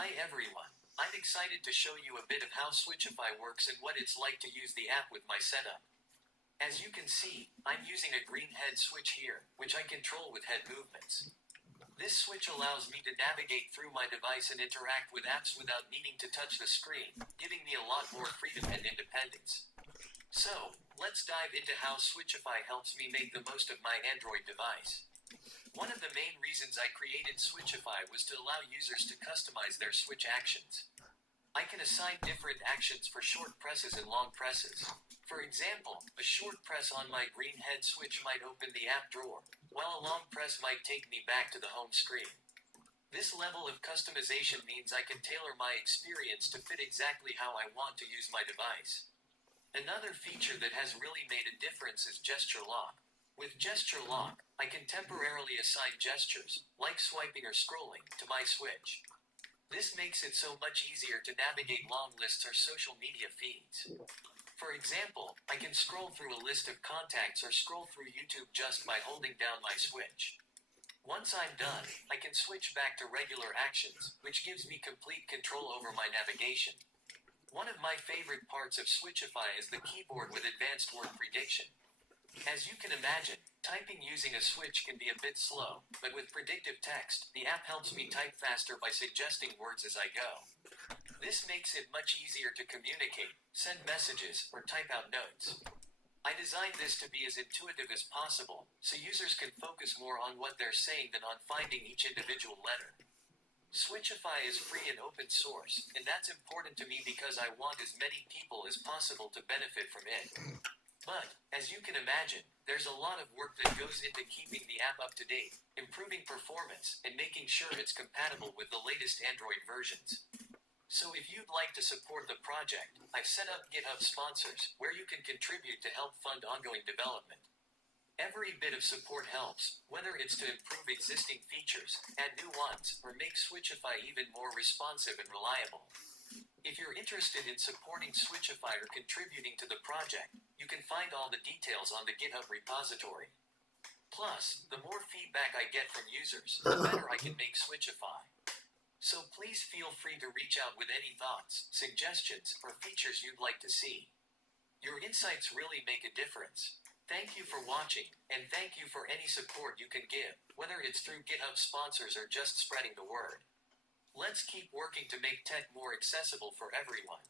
Hi everyone. I'm excited to show you a bit of how Switchify works and what it's like to use the app with my setup. As you can see, I'm using a green head switch here, which I control with head movements. This switch allows me to navigate through my device and interact with apps without needing to touch the screen, giving me a lot more freedom and independence. So, let's dive into how Switchify helps me make the most of my Android device. One of the main reasons I created Switchify was to allow users to customize their switch actions. I can assign different actions for short presses and long presses. For example, a short press on my green head switch might open the app drawer, while a long press might take me back to the home screen. This level of customization means I can tailor my experience to fit exactly how I want to use my device. Another feature that has really made a difference is gesture lock. With gesture lock, I can temporarily assign gestures, like swiping or scrolling, to my switch. This makes it so much easier to navigate long lists or social media feeds. For example, I can scroll through a list of contacts or scroll through YouTube just by holding down my switch. Once I'm done, I can switch back to regular actions, which gives me complete control over my navigation. One of my favorite parts of Switchify is the keyboard with advanced word prediction. As you can imagine, typing using a switch can be a bit slow, but with predictive text, the app helps me type faster by suggesting words as I go. This makes it much easier to communicate, send messages, or type out notes. I designed this to be as intuitive as possible, so users can focus more on what they're saying than on finding each individual letter. Switchify is free and open source, and that's important to me because I want as many people as possible to benefit from it. But, as you can imagine, there's a lot of work that goes into keeping the app up to date, improving performance, and making sure it's compatible with the latest Android versions. So if you'd like to support the project, I've set up GitHub sponsors, where you can contribute to help fund ongoing development. Every bit of support helps, whether it's to improve existing features, add new ones, or make Switchify even more responsive and reliable. If you're interested in supporting Switchify or contributing to the project, you can find all the details on the GitHub repository. Plus, the more feedback I get from users, the better I can make Switchify. So please feel free to reach out with any thoughts, suggestions, or features you'd like to see. Your insights really make a difference. Thank you for watching, and thank you for any support you can give, whether it's through GitHub sponsors or just spreading the word. Let's keep working to make tech more accessible for everyone.